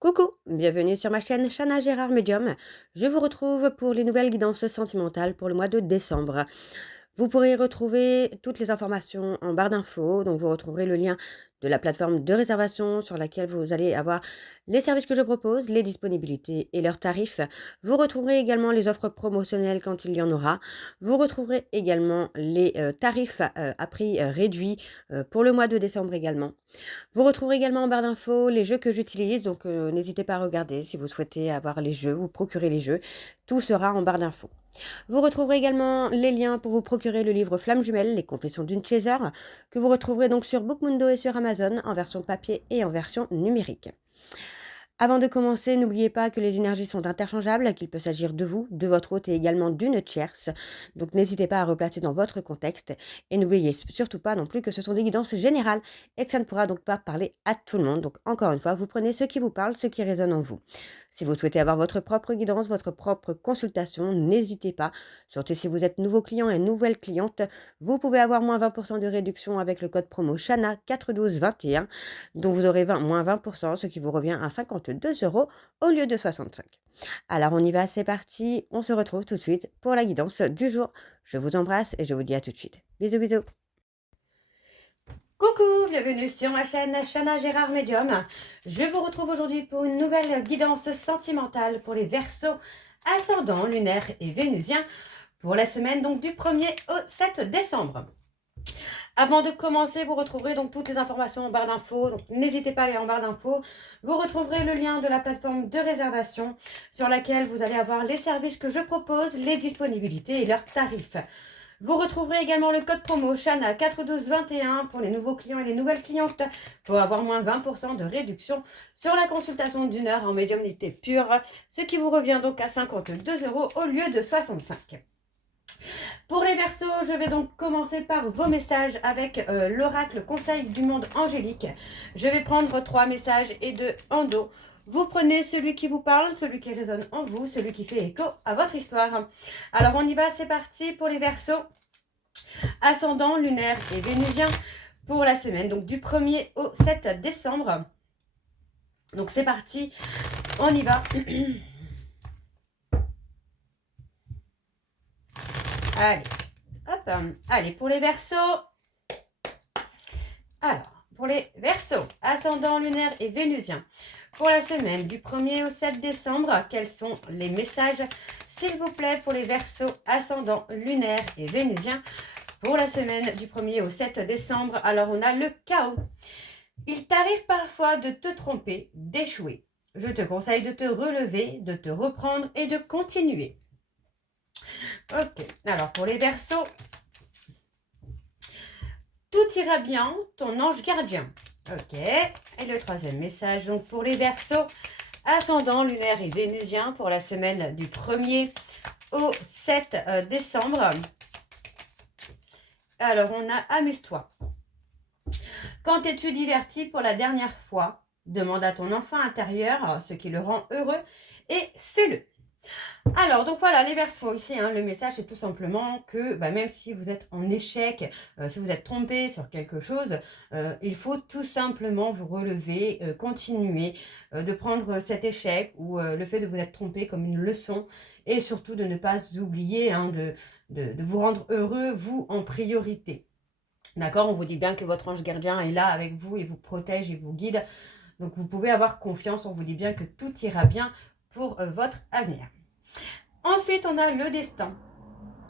Coucou, bienvenue sur ma chaîne Chana Gérard Medium. Je vous retrouve pour les nouvelles guidances sentimentales pour le mois de décembre. Vous pourrez retrouver toutes les informations en barre d'infos, donc vous retrouverez le lien de la plateforme de réservation sur laquelle vous allez avoir les services que je propose, les disponibilités et leurs tarifs. Vous retrouverez également les offres promotionnelles quand il y en aura. Vous retrouverez également les tarifs à prix réduit pour le mois de décembre également. Vous retrouverez également en barre d'infos les jeux que j'utilise, donc n'hésitez pas à regarder si vous souhaitez avoir les jeux, vous procurer les jeux. Tout sera en barre d'infos. Vous retrouverez également les liens pour vous procurer le livre Flamme Jumelle, les confessions d'une chaser, que vous retrouverez donc sur Bookmundo et sur Amazon en version papier et en version numérique. Avant de commencer, n'oubliez pas que les énergies sont interchangeables, qu'il peut s'agir de vous, de votre hôte et également d'une tierce. Donc n'hésitez pas à replacer dans votre contexte et n'oubliez surtout pas non plus que ce sont des guidances générales et que ça ne pourra donc pas parler à tout le monde. Donc encore une fois, vous prenez ce qui vous parle, ce qui résonne en vous. Si vous souhaitez avoir votre propre guidance, votre propre consultation, n'hésitez pas. Surtout si vous êtes nouveau client et nouvelle cliente, vous pouvez avoir moins 20% de réduction avec le code promo Chana 41221, dont vous aurez moins 20%, ce qui vous revient à 52 euros au lieu de 65. Alors on y va, c'est parti, on se retrouve tout de suite pour la guidance du jour. Je vous embrasse et je vous dis à tout de suite. Bisous bisous. Coucou, bienvenue sur ma chaîne Chana Gérard Medium. Je vous retrouve aujourd'hui pour une nouvelle guidance sentimentale pour les Verseaux, ascendant, lunaire et vénusien pour la semaine donc du 1er au 7 décembre. Avant de commencer, vous retrouverez donc toutes les informations en barre d'infos. Donc n'hésitez pas à aller en barre d'infos. Vous retrouverez le lien de la plateforme de réservation sur laquelle vous allez avoir les services que je propose, les disponibilités et leurs tarifs. Vous retrouverez également le code promo Chana 41221 pour les nouveaux clients et les nouvelles clientes pour avoir moins 20% de réduction sur la consultation d'une heure en médiumnité pure, ce qui vous revient donc à 52 euros au lieu de 65. Pour les Verseaux, je vais donc commencer par vos messages avec l'oracle Conseil du monde angélique. Je vais prendre 3 messages et 2 en dos. Vous prenez celui qui vous parle, celui qui résonne en vous, celui qui fait écho à votre histoire. Alors on y va, c'est parti pour les Verseaux. Ascendant, lunaire et vénusien pour la semaine, donc du 1er au 7 décembre. Donc c'est parti, on y va. Allez, hop, allez, pour les Verseaux. Alors, pour les Verseaux, ascendant, lunaire et vénusien, pour la semaine du 1er au 7 décembre, quels sont les messages, s'il vous plaît, pour les Verseaux, ascendant, lunaire et vénusien, pour la semaine du 1er au 7 décembre. Alors, on a le chaos. Il t'arrive parfois de te tromper, d'échouer. Je te conseille de te relever, de te reprendre et de continuer. Ok, alors pour les Verseaux, tout ira bien, ton ange gardien. Ok, et le troisième message, donc pour les Verseaux, ascendant, lunaire et vénusien pour la semaine du 1er au 7 décembre. Alors, on a amuse-toi. Quand es-tu diverti pour la dernière fois? Demande à ton enfant intérieur ce qui le rend heureux et fais-le. Alors, donc voilà, les Verseaux ici, le message c'est tout simplement que même si vous êtes en échec, si vous êtes trompé sur quelque chose, il faut tout simplement vous relever, continuer, de prendre cet échec ou le fait de vous être trompé comme une leçon et surtout de ne pas oublier de vous rendre heureux, vous en priorité. D'accord, on vous dit bien que votre ange gardien est là avec vous et vous protège et vous guide. Donc vous pouvez avoir confiance, on vous dit bien que tout ira bien pour votre avenir. Ensuite, on a le destin.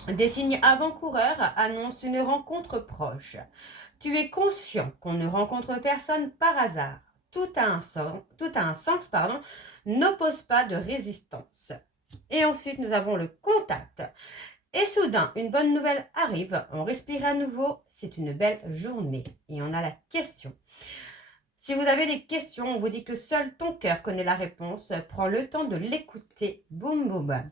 Des signes avant-coureurs annoncent une rencontre proche. Tu es conscient qu'on ne rencontre personne par hasard. Tout a un sens, pardon. N'oppose pas de résistance. Et ensuite, nous avons le contact. Et soudain, une bonne nouvelle arrive. On respire à nouveau. C'est une belle journée. Et on a la question. Si vous avez des questions, on vous dit que seul ton cœur connaît la réponse. Prends le temps de l'écouter. Boum, boum, boum.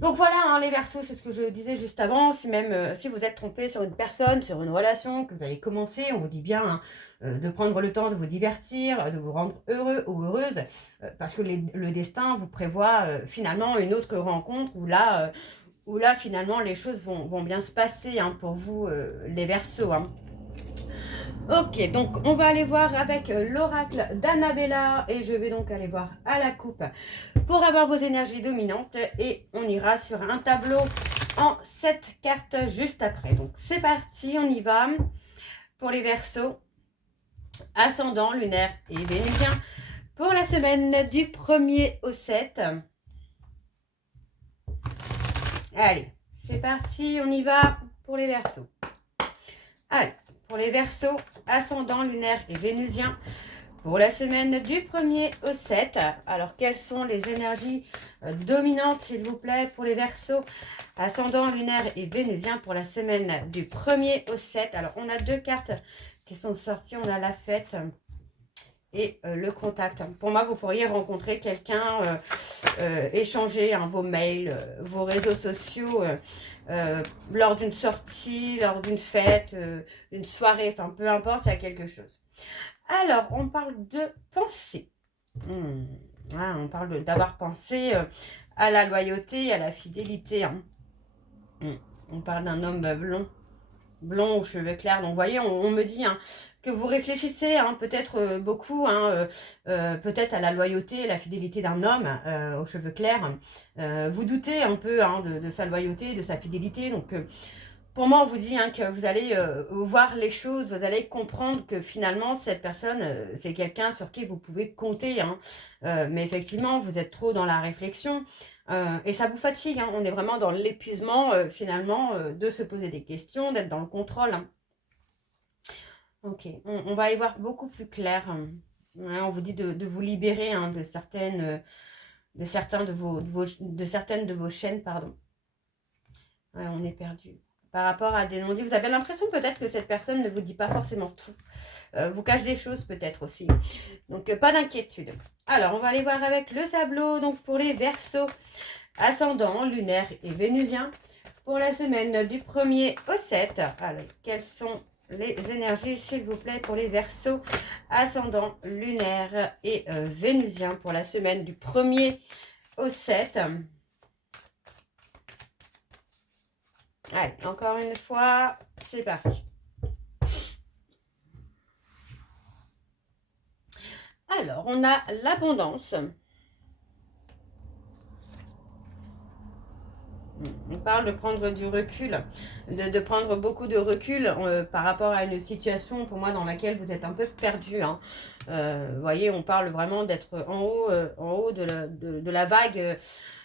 Donc voilà, les Verseaux, c'est ce que je disais juste avant. Si vous êtes trompé sur une personne, sur une relation que vous avez commencé, on vous dit bien de prendre le temps de vous divertir, de vous rendre heureux ou heureuse, parce que le destin vous prévoit finalement une autre rencontre où là finalement les choses vont bien se passer pour vous, les Verseaux. Ok, donc on va aller voir avec l'oracle d'Annabella et je vais donc aller voir à la coupe pour avoir vos énergies dominantes et on ira sur un tableau en 7 cartes juste après. Donc c'est parti, on y va pour les Verseaux, ascendant, lunaire et vénusien pour la semaine du 1er au 7. Allez, c'est parti, on y va pour les Verseaux. Allez, pour les Verseaux, ascendant, lunaire et vénusien pour la semaine du 1er au 7. Alors, quelles sont les énergies dominantes, s'il vous plaît, pour les Verseaux, ascendant, lunaire et vénusien pour la semaine du 1er au 7. Alors, on a deux cartes qui sont sorties. On a la fête et le contact. Pour moi, vous pourriez rencontrer quelqu'un, échanger vos mails, vos réseaux sociaux, lors d'une sortie, lors d'une fête, une soirée, enfin peu importe, il y a quelque chose. Alors, on parle de pensée. On parle d'avoir pensé à la loyauté, à la fidélité. On parle d'un homme blond aux cheveux clairs. Donc, vous voyez, on me dit que vous réfléchissez peut-être beaucoup, peut-être à la loyauté et la fidélité d'un homme aux cheveux clairs. Vous doutez un peu de sa loyauté, de sa fidélité. Donc, pour moi, on vous dit que vous allez voir les choses, vous allez comprendre que finalement, cette personne, c'est quelqu'un sur qui vous pouvez compter. Mais effectivement, vous êtes trop dans la réflexion et ça vous fatigue. On est vraiment dans l'épuisement, finalement, de se poser des questions, d'être dans le contrôle. Ok, on va y voir beaucoup plus clair. On vous dit de vous libérer de certaines de vos chaînes, pardon. On est perdu. Par rapport à des non-dits, vous avez l'impression peut-être que cette personne ne vous dit pas forcément tout. Vous cache des choses peut-être aussi. Donc pas d'inquiétude. Alors on va aller voir avec le tableau. Donc pour les Verseaux, ascendant, lunaire et vénusien. Pour la semaine du 1er au 7. Alors quelles sont les énergies s'il vous plaît pour les Verseaux, ascendant, lunaire et vénusien. Pour la semaine du 1er au 7. Allez, encore une fois, c'est parti. Alors, on a l'abondance. On parle de prendre du recul, de prendre beaucoup de recul par rapport à une situation, pour moi, dans laquelle vous êtes un peu perdu. Vous voyez, on parle vraiment d'être en haut de la vague.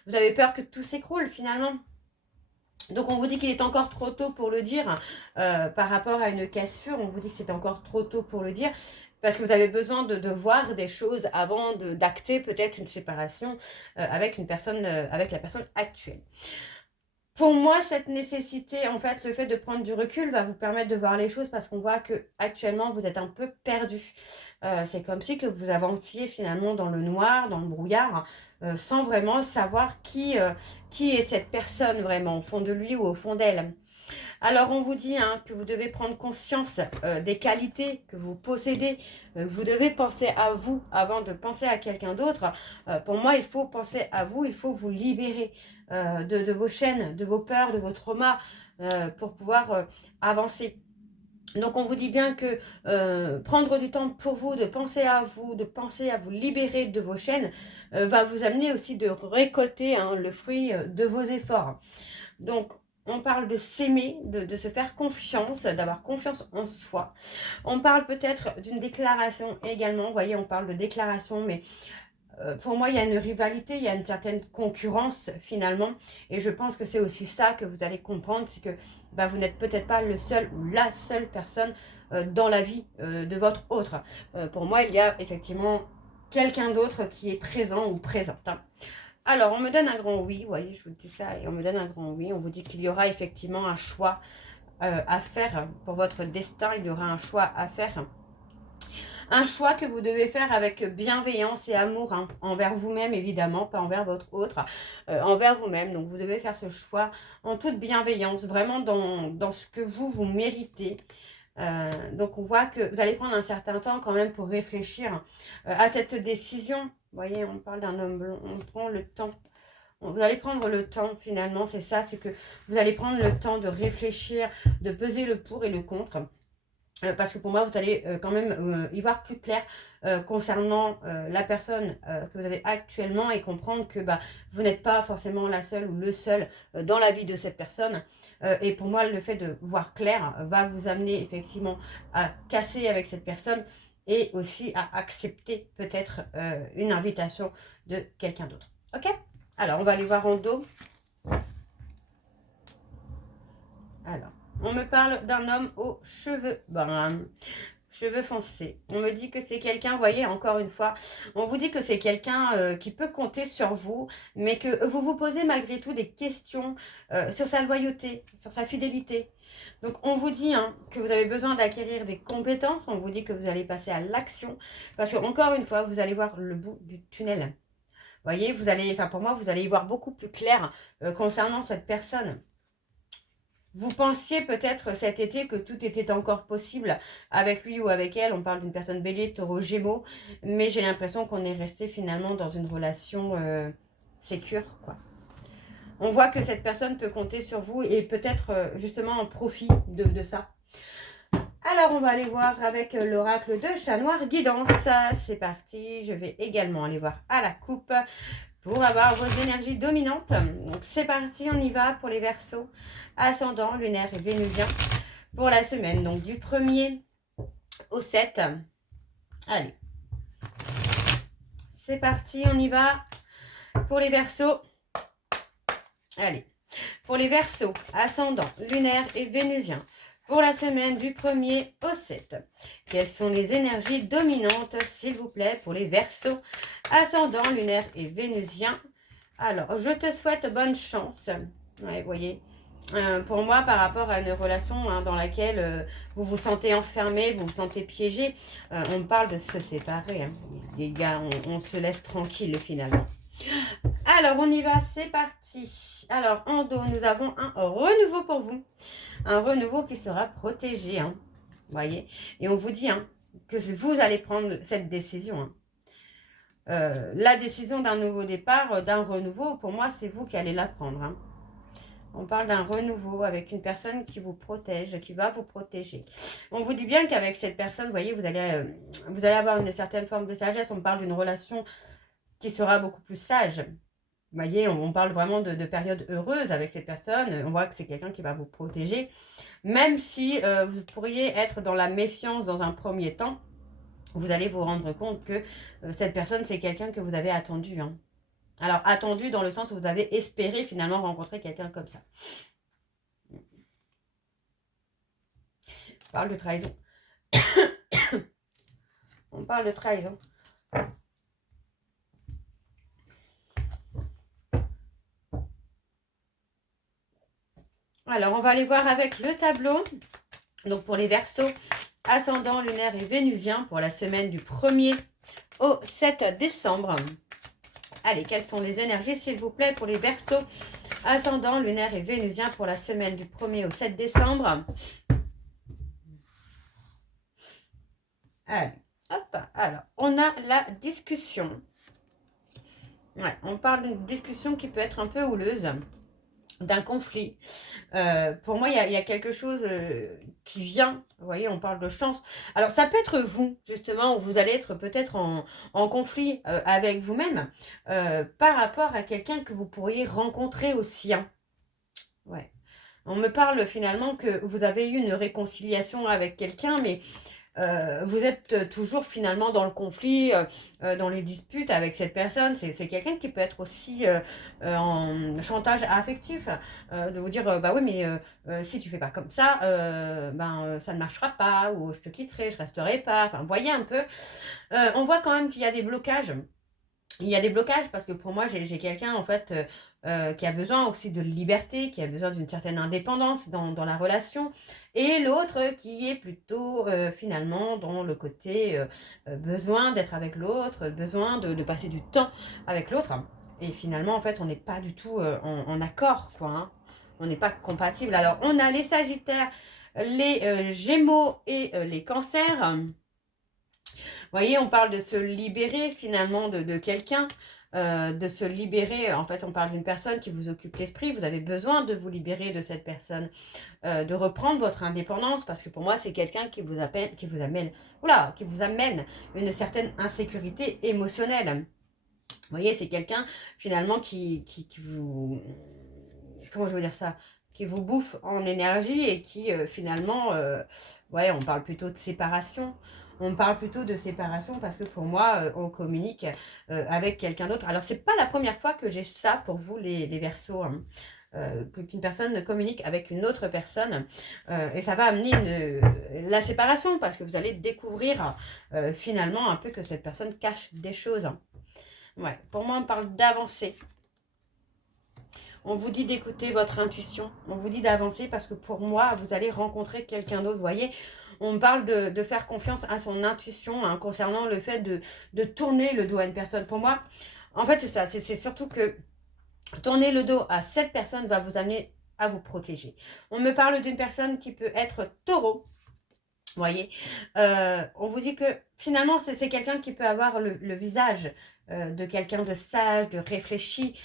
Vous avez peur que tout s'écroule, finalement. Donc, on vous dit qu'il est encore trop tôt pour le dire. Par rapport à une cassure, on vous dit que c'est encore trop tôt pour le dire. Parce que vous avez besoin de voir des choses avant d'acter peut-être une séparation avec une personne, avec la personne actuelle. Pour moi, cette nécessité, en fait, le fait de prendre du recul va vous permettre de voir les choses parce qu'on voit que actuellement vous êtes un peu perdu. C'est comme si que vous avanciez finalement dans le noir, dans le brouillard, sans vraiment savoir qui est cette personne vraiment, au fond de lui ou au fond d'elle. Alors, on vous dit que vous devez prendre conscience des qualités que vous possédez. Vous devez penser à vous avant de penser à quelqu'un d'autre. Pour moi, il faut penser à vous, il faut vous libérer de vos chaînes, de vos peurs, de vos traumas pour pouvoir avancer. Donc, on vous dit bien que prendre du temps pour vous, de penser à vous libérer de vos chaînes, va vous amener aussi de récolter le fruit de vos efforts. Donc, on parle de s'aimer, de se faire confiance, d'avoir confiance en soi. On parle peut-être d'une déclaration également. Vous voyez, on parle de déclaration, mais pour moi, il y a une rivalité, il y a une certaine concurrence finalement. Et je pense que c'est aussi ça que vous allez comprendre, c'est que vous n'êtes peut-être pas le seul ou la seule personne dans la vie de votre autre. Pour moi, il y a effectivement quelqu'un d'autre qui est présent ou présente. Alors, on me donne un grand oui, vous voyez, je vous dis ça, et on me donne un grand oui. On vous dit qu'il y aura effectivement un choix à faire pour votre destin. Il y aura un choix à faire. Un choix que vous devez faire avec bienveillance et amour envers vous-même, évidemment, pas envers votre autre, envers vous-même. Donc, vous devez faire ce choix en toute bienveillance, vraiment dans ce que vous méritez. Donc, on voit que vous allez prendre un certain temps quand même pour réfléchir à cette décision. Vous voyez, on parle d'un homme blond, on prend le temps. Vous allez prendre le temps, finalement, c'est ça, c'est que vous allez prendre le temps de réfléchir, de peser le pour et le contre. parce que pour moi, vous allez quand même y voir plus clair concernant la personne que vous avez actuellement et comprendre que bah, vous n'êtes pas forcément la seule ou le seul dans la vie de cette personne. Et pour moi, le fait de voir clair va vous amener effectivement à casser avec cette personne et aussi à accepter peut-être une invitation de quelqu'un d'autre. Ok? Alors, on va aller voir en dos. Alors, on me parle d'un homme aux cheveux bruns, cheveux foncés. On me dit que c'est quelqu'un, vous voyez, encore une fois, on vous dit que c'est quelqu'un qui peut compter sur vous, mais que vous vous posez malgré tout des questions sur sa loyauté, sur sa fidélité. Donc, on vous dit que vous avez besoin d'acquérir des compétences, on vous dit que vous allez passer à l'action, parce que, encore une fois, vous allez voir le bout du tunnel. Vous voyez, vous allez, enfin pour moi, vous allez y voir beaucoup plus clair concernant cette personne. Vous pensiez peut-être cet été que tout était encore possible avec lui ou avec elle. On parle d'une personne bélier, taureau, gémeaux. Mais j'ai l'impression qu'on est resté finalement dans une relation sécure, quoi. On voit que cette personne peut compter sur vous et peut-être justement en profit de ça. Alors, on va aller voir avec l'oracle de Chat Noir Guidance. C'est parti. Je vais également aller voir à la coupe pour avoir vos énergies dominantes. Donc c'est parti, on y va pour les Verseaux, ascendant, lunaire et vénusien pour la semaine. Donc du 1er au 7. Allez. C'est parti, on y va pour les Verseaux. Allez. Pour les Verseaux, ascendant, lunaire et vénusien pour la semaine du 1er au 7. Quelles sont les énergies dominantes, s'il vous plaît, pour les Verseaux, ascendant, lunaire et vénusien? Alors, je te souhaite bonne chance. Ouais, vous voyez, pour moi, par rapport à une relation dans laquelle vous vous sentez enfermé, vous vous sentez piégé, on parle de se séparer. Les gars, on se laisse tranquille finalement. Alors, on y va, c'est parti. Alors, en dos, nous avons un renouveau pour vous. Un renouveau qui sera protégé, vous voyez. Et on vous dit que vous allez prendre cette décision. La décision d'un nouveau départ, d'un renouveau, pour moi, c'est vous qui allez la prendre. On parle d'un renouveau avec une personne qui vous protège, qui va vous protéger. On vous dit bien qu'avec cette personne, vous voyez, vous allez avoir une certaine forme de sagesse. On parle d'une relation qui sera beaucoup plus sage. Vous voyez, on parle vraiment de périodes heureuses avec cette personne. On voit que c'est quelqu'un qui va vous protéger. Même si vous pourriez être dans la méfiance dans un premier temps, vous allez vous rendre compte que cette personne, c'est quelqu'un que vous avez attendu. Alors, attendu dans le sens où vous avez espéré finalement rencontrer quelqu'un comme ça. On parle de trahison. On parle de trahison. Alors, on va aller voir avec le tableau. Donc, pour les Verseaux, ascendant, lunaire et vénusien pour la semaine du 1er au 7 décembre. Allez, quelles sont les énergies, s'il vous plaît, pour les Verseaux, ascendant, lunaire et vénusien pour la semaine du 1er au 7 décembre. Allez, hop, alors, on a la discussion. Ouais, on parle d'une discussion qui peut être un peu houleuse, d'un conflit. Pour moi, il y a quelque chose qui vient. Vous voyez, on parle de chance. Alors, ça peut être vous, justement, où vous allez être peut-être en conflit avec vous-même par rapport à quelqu'un que vous pourriez rencontrer aussi. Ouais. On me parle finalement que vous avez eu une réconciliation avec quelqu'un, mais vous êtes toujours finalement dans le conflit, dans les disputes avec cette personne. C'est quelqu'un qui peut être aussi en chantage affectif, de vous dire bah oui mais si tu fais pas comme ça, ça ne marchera pas, ou je te quitterai, je resterai pas. Enfin, voyez un peu. On voit quand même qu'il y a des blocages. Il y a des blocages parce que pour moi, j'ai quelqu'un en fait qui a besoin aussi de liberté, qui a besoin d'une certaine indépendance dans la relation, et l'autre qui est plutôt finalement dans le côté besoin d'être avec l'autre, besoin de passer du temps avec l'autre. Et finalement, en fait, on n'est pas du tout en accord, quoi. On n'est pas compatible. Alors, on a les Sagittaires, les Gémeaux et les Cancers. voyez, on parle de se libérer finalement de quelqu'un, de se libérer. En fait, on parle d'une personne qui vous occupe l'esprit. Vous avez besoin de vous libérer de cette personne, de reprendre votre indépendance, parce que pour moi, c'est quelqu'un qui vous amène une certaine insécurité émotionnelle. Vous voyez, c'est quelqu'un finalement qui vous... Comment je veux dire ça? Qui vous bouffe en énergie et qui finalement... ouais, on parle plutôt de séparation. On parle plutôt de séparation parce que pour moi, on communique avec quelqu'un d'autre. Alors, c'est pas la première fois que j'ai ça pour vous, les Verseaux, hein. Qu'une personne communique avec une autre personne et ça va amener la séparation parce que vous allez découvrir finalement un peu que cette personne cache des choses. Ouais, pour moi, on parle d'avancer. On vous dit d'écouter votre intuition. On vous dit d'avancer parce que pour moi, vous allez rencontrer quelqu'un d'autre. Vous voyez, on parle de faire confiance à son intuition hein, concernant le fait de tourner le dos à une personne. Pour moi, en fait, c'est ça. C'est surtout que tourner le dos à cette personne va vous amener à vous protéger. On me parle d'une personne qui peut être taureau. Vous voyez, on vous dit que finalement, c'est quelqu'un qui peut avoir le visage de quelqu'un de sage, de réfléchi,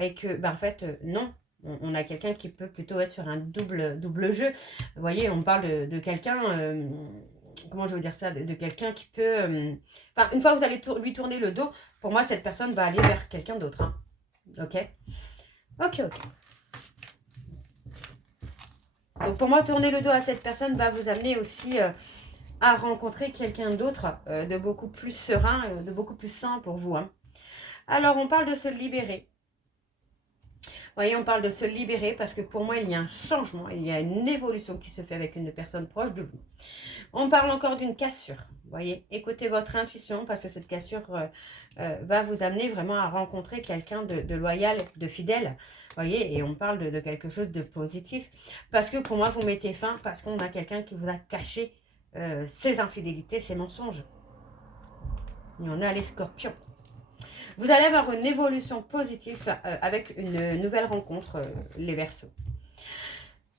et que, en fait, non. On a quelqu'un qui peut plutôt être sur un double jeu. Vous voyez, on parle de quelqu'un, comment je veux dire ça, de quelqu'un qui peut... Enfin, une fois que vous allez lui tourner le dos, pour moi, cette personne va aller vers quelqu'un d'autre. Hein. Ok. Ok. Donc pour moi, tourner le dos à cette personne va vous amener aussi à rencontrer quelqu'un d'autre de beaucoup plus serein, de beaucoup plus sain pour vous. Hein. Alors, on parle de se libérer. Vous voyez, on parle de se libérer parce que pour moi, il y a un changement, il y a une évolution qui se fait avec une personne proche de vous. On parle encore d'une cassure. Vous voyez, écoutez votre intuition parce que cette cassure va vous amener vraiment à rencontrer quelqu'un de loyal, de fidèle. Vous voyez, et on parle de quelque chose de positif. Parce que pour moi, vous mettez fin parce qu'on a quelqu'un qui vous a caché ses infidélités, ses mensonges. Et on a les scorpions. Vous allez avoir une évolution positive avec une nouvelle rencontre, les Verseaux.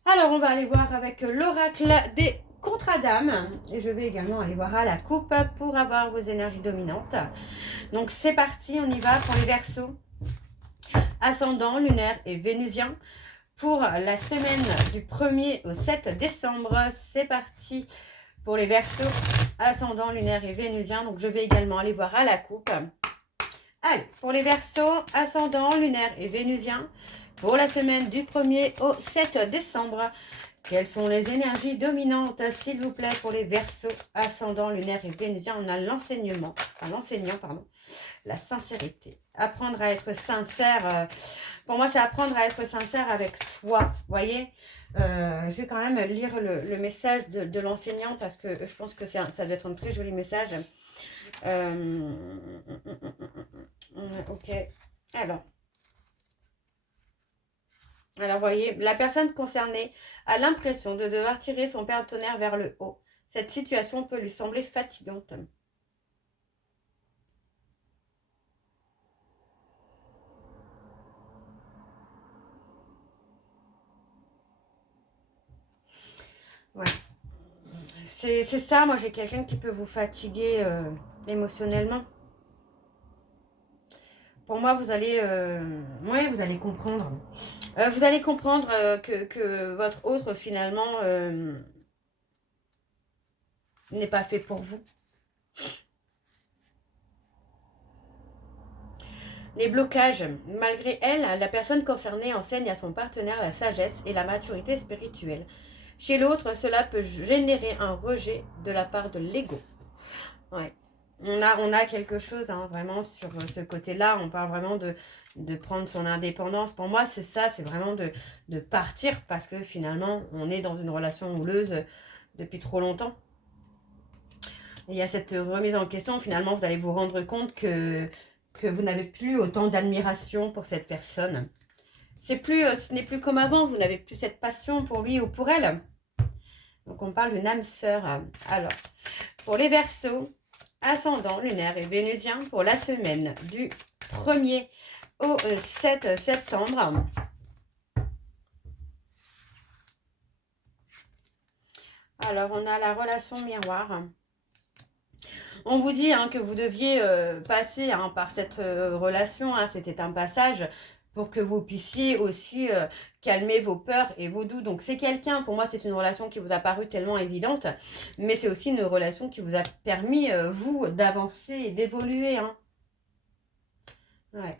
Alors, on va aller voir avec l'oracle des Contre-Dames. Et je vais également aller voir à la coupe pour avoir vos énergies dominantes. Donc, c'est parti, on y va pour les Verseaux. Ascendant, lunaire et vénusien. Pour la semaine du 1er au 7 décembre, c'est parti pour les Verseaux. Ascendant, lunaire et vénusien. Donc, je vais également aller voir à la coupe. Allez, pour les Verseaux, ascendant, lunaire et vénusien. Pour la semaine du 1er au 7 décembre, quelles sont les énergies dominantes, s'il vous plaît, pour les Verseaux, ascendant, lunaire et vénusien? On a l'enseignement, la sincérité. Apprendre à être sincère. Pour moi, c'est apprendre à être sincère avec soi. Vous voyez, je vais quand même lire le message de l'enseignant parce que je pense que ça doit être un très joli message. Ok. Alors, voyez, la personne concernée a l'impression de devoir tirer son partenaire vers le haut. Cette situation peut lui sembler fatigante. Ouais. C'est ça, moi j'ai quelqu'un qui peut vous fatiguer émotionnellement. Pour moi, vous allez comprendre. Vous allez comprendre que votre autre, finalement, n'est pas fait pour vous. Les blocages. Malgré elle, la personne concernée enseigne à son partenaire la sagesse et la maturité spirituelle. Chez l'autre, cela peut générer un rejet de la part de l'ego. Ouais. On a quelque chose, hein, vraiment, sur ce côté-là. On parle vraiment de prendre son indépendance. Pour moi, c'est ça, c'est vraiment de partir parce que finalement, on est dans une relation houleuse depuis trop longtemps. Il y a cette remise en question. Finalement, vous allez vous rendre compte que vous n'avez plus autant d'admiration pour cette personne. Ce n'est plus comme avant. Vous n'avez plus cette passion pour lui ou pour elle. Donc, on parle d'une âme sœur. Alors, pour les Verseaux, ascendant, lunaire et vénusien, pour la semaine du 1er au 7 septembre. Alors, on a la relation miroir. On vous dit que vous deviez passer par cette relation, c'était un passage pour que vous puissiez aussi calmer vos peurs et vos doutes. Donc c'est quelqu'un, pour moi c'est une relation qui vous a paru tellement évidente, mais c'est aussi une relation qui vous a permis, vous, d'avancer et d'évoluer. Ouais.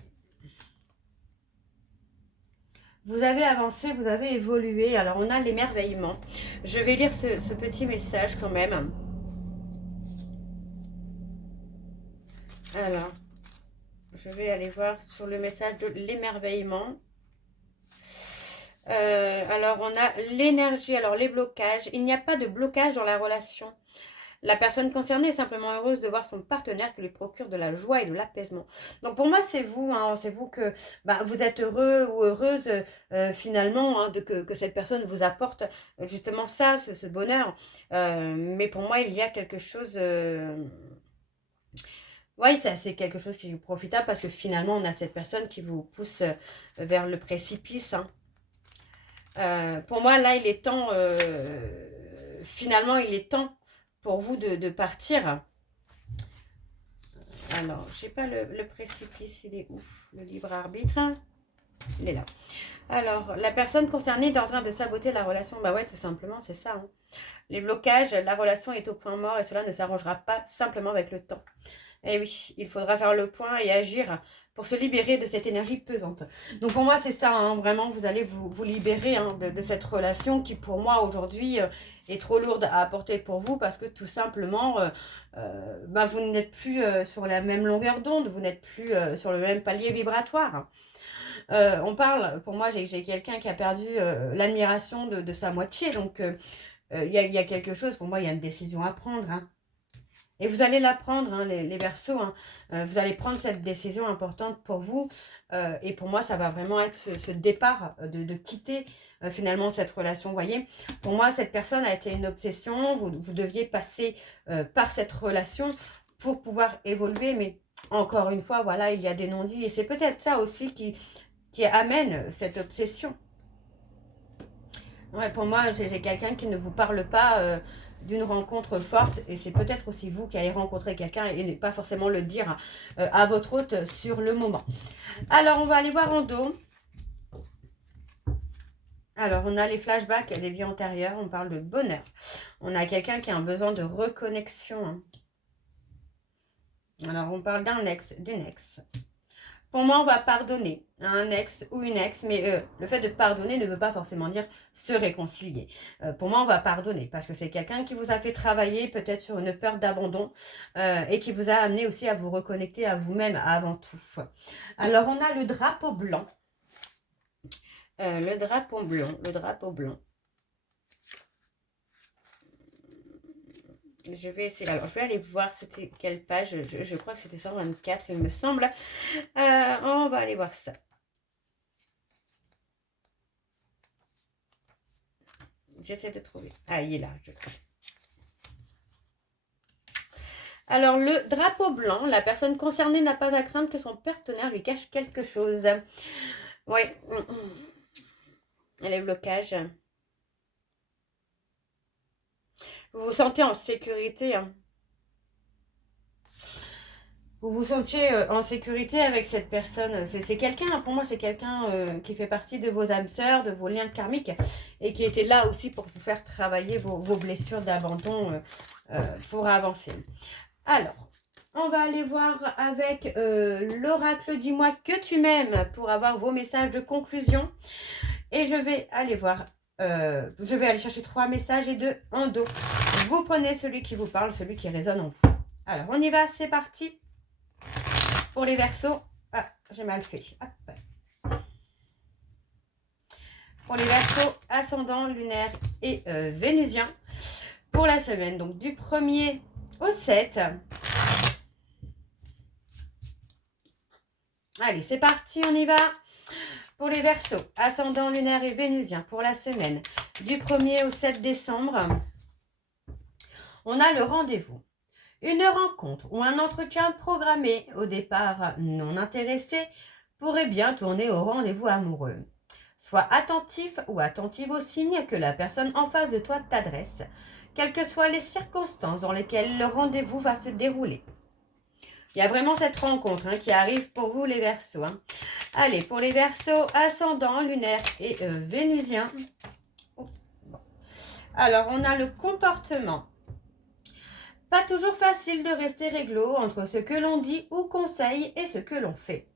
Vous avez avancé, vous avez évolué. Alors on a l'émerveillement. Je vais lire ce petit message quand même. Alors, je vais aller voir sur le message de l'émerveillement. Alors, on a l'énergie, alors les blocages. Il n'y a pas de blocage dans la relation. La personne concernée est simplement heureuse de voir son partenaire qui lui procure de la joie et de l'apaisement. Donc pour moi, c'est vous, c'est vous que vous êtes heureux ou heureuse finalement que cette personne vous apporte justement ça, ce bonheur. Mais pour moi, il y a quelque chose... Oui, c'est quelque chose qui est profitable parce que finalement, on a cette personne qui vous pousse vers le précipice. Pour moi, là, il est temps, finalement, il est temps pour vous de partir. Alors, je sais pas, le précipice, il est où? Le libre arbitre, il est là. Alors, la personne concernée est en train de saboter la relation. Bah ouais, tout simplement, c'est ça. Les blocages, la relation est au point mort et cela ne s'arrangera pas simplement avec le temps. Et oui, il faudra faire le point et agir pour se libérer de cette énergie pesante. Donc pour moi, c'est ça, vraiment, vous allez vous libérer de cette relation qui, pour moi, aujourd'hui, est trop lourde à apporter pour vous parce que tout simplement, vous n'êtes plus sur la même longueur d'onde, vous n'êtes plus sur le même palier vibratoire. On parle, pour moi, j'ai quelqu'un qui a perdu l'admiration de sa moitié, donc il y a quelque chose, pour moi, il y a une décision à prendre, Et vous allez la prendre, les Verseaux. Vous allez prendre cette décision importante pour vous. Et pour moi, ça va vraiment être ce départ de quitter finalement cette relation. Vous voyez, pour moi, cette personne a été une obsession. Vous deviez passer par cette relation pour pouvoir évoluer. Mais encore une fois, voilà, il y a des non-dits. Et c'est peut-être ça aussi qui amène cette obsession. Ouais, pour moi, j'ai quelqu'un qui ne vous parle pas d'une rencontre forte et c'est peut-être aussi vous qui allez rencontrer quelqu'un et ne pas forcément le dire à votre hôte sur le moment. Alors, on va aller voir en dos. Alors, on a les flashbacks des vies antérieures, on parle de bonheur. On a quelqu'un qui a un besoin de reconnexion. Alors, on parle d'un ex, d'une ex. Pour moi, on va pardonner à un ex ou une ex, mais le fait de pardonner ne veut pas forcément dire se réconcilier. Pour moi, on va pardonner parce que c'est quelqu'un qui vous a fait travailler peut-être sur une peur d'abandon et qui vous a amené aussi à vous reconnecter à vous-même avant tout. Alors, on a le drapeau blanc. Le drapeau blanc. Je vais essayer. Alors, je vais aller voir c'était quelle page. Je crois que c'était 124, il me semble. On va aller voir ça. J'essaie de trouver. Ah, il est là, je crois. Alors, le drapeau blanc, la personne concernée n'a pas à craindre que son partenaire lui cache quelque chose. Oui. Les blocages. Vous vous sentez en sécurité. Vous vous sentiez en sécurité avec cette personne. C'est quelqu'un, pour moi, c'est quelqu'un qui fait partie de vos âmes sœurs, de vos liens karmiques et qui était là aussi pour vous faire travailler vos blessures d'abandon pour avancer. Alors, on va aller voir avec l'oracle Dis-moi que tu m'aimes pour avoir vos messages de conclusion. Et je vais aller voir, je vais aller chercher 3 messages et 2 en dos. Vous prenez celui qui vous parle, celui qui résonne en vous. Alors, on y va, c'est parti. Pour les Verseaux, j'ai mal fait. Pour les Verseaux, ascendant, lunaire et vénusien. Pour la semaine, donc du 1er au 7. Allez, c'est parti, on y va. Pour les Verseaux, ascendant, lunaire et vénusien. Pour la semaine, du 1er au 7 décembre. On a le rendez-vous. Une rencontre ou un entretien programmé au départ non intéressé pourrait bien tourner au rendez-vous amoureux. Sois attentif ou attentive aux signes que la personne en face de toi t'adresse, quelles que soient les circonstances dans lesquelles le rendez-vous va se dérouler. Il y a vraiment cette rencontre qui arrive pour vous les Verseaux. Allez, pour les Verseaux, ascendant, lunaire et vénusien. Alors, on a le comportement. Pas toujours facile de rester réglo entre ce que l'on dit ou conseille et ce que l'on fait.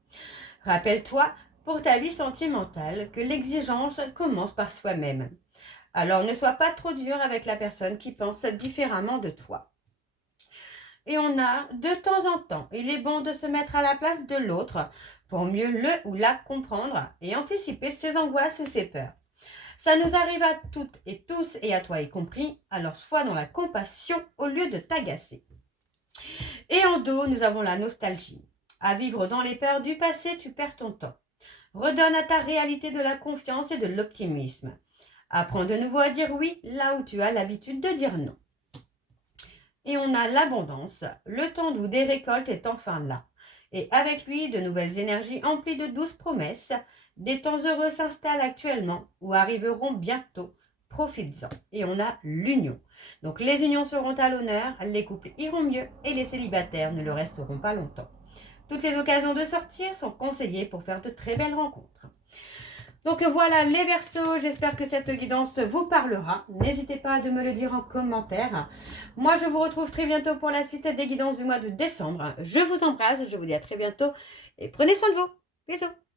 Rappelle-toi, pour ta vie sentimentale, que l'exigence commence par soi-même. Alors, ne sois pas trop dur avec la personne qui pense différemment de toi. Et on a, de temps en temps, il est bon de se mettre à la place de l'autre pour mieux le ou la comprendre et anticiper ses angoisses ou ses peurs. Ça nous arrive à toutes et tous, et à toi y compris, alors sois dans la compassion au lieu de t'agacer. Et en dos, nous avons la nostalgie. À vivre dans les peurs du passé, tu perds ton temps. Redonne à ta réalité de la confiance et de l'optimisme. Apprends de nouveau à dire oui là où tu as l'habitude de dire non. Et on a l'abondance. Le temps doux des récoltes est enfin là. Et avec lui, de nouvelles énergies emplies de douces promesses. Des temps heureux s'installent actuellement ou arriveront bientôt. Profites-en. Et on a l'union. Donc les unions seront à l'honneur, les couples iront mieux et les célibataires ne le resteront pas longtemps. Toutes les occasions de sortir sont conseillées pour faire de très belles rencontres. Donc voilà les Verseaux, j'espère que cette guidance vous parlera. N'hésitez pas à me le dire en commentaire. Moi je vous retrouve très bientôt pour la suite des guidances du mois de décembre. Je vous embrasse, je vous dis à très bientôt et prenez soin de vous. Bisous.